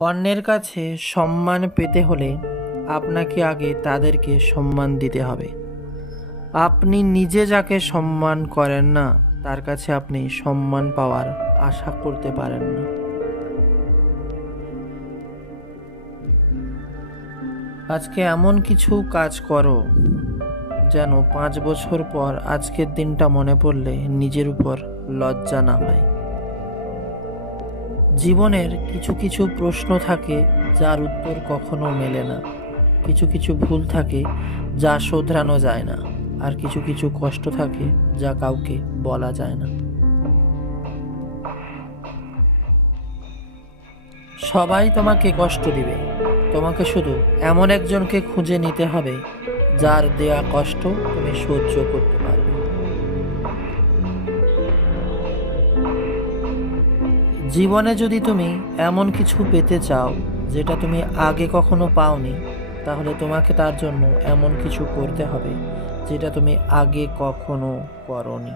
অন্যের কাছে সম্মান পেতে হলে আপনাকে আগে তাদেরকে সম্মান দিতে হবে। আপনি নিজে যাকে সম্মান করেন না, তার কাছে আপনি সম্মান পাওয়ার আশা করতে পারেন না। আজকে এমন কিছু কাজ করো যেন 5 বছর পর আজকের দিনটা মনে পড়লে নিজের উপর লজ্জা না হয়। জীবনের কিছু কিছু প্রশ্ন থাকে যার উত্তর কখনো মেলে না। কিছু কিছু ভুল থাকে যা শোধরানো যায় না। আর কিছু কিছু কষ্ট থাকে যা কাউকে বলা যায় না। সবাই তোমাকে কষ্ট দিবে, তোমাকে শুধু এমন একজনকে খুঁজে নিতে হবে যার দেয়া কষ্ট তুমি সহ্য করতে পারবে। জীবনে যদি তুমি এমন কিছু পেতে চাও যেটা তুমি আগে কখনো পাওনি, তাহলে তোমাকে তার জন্য এমন কিছু করতে হবে যেটা তুমি আগে কখনো করোনি।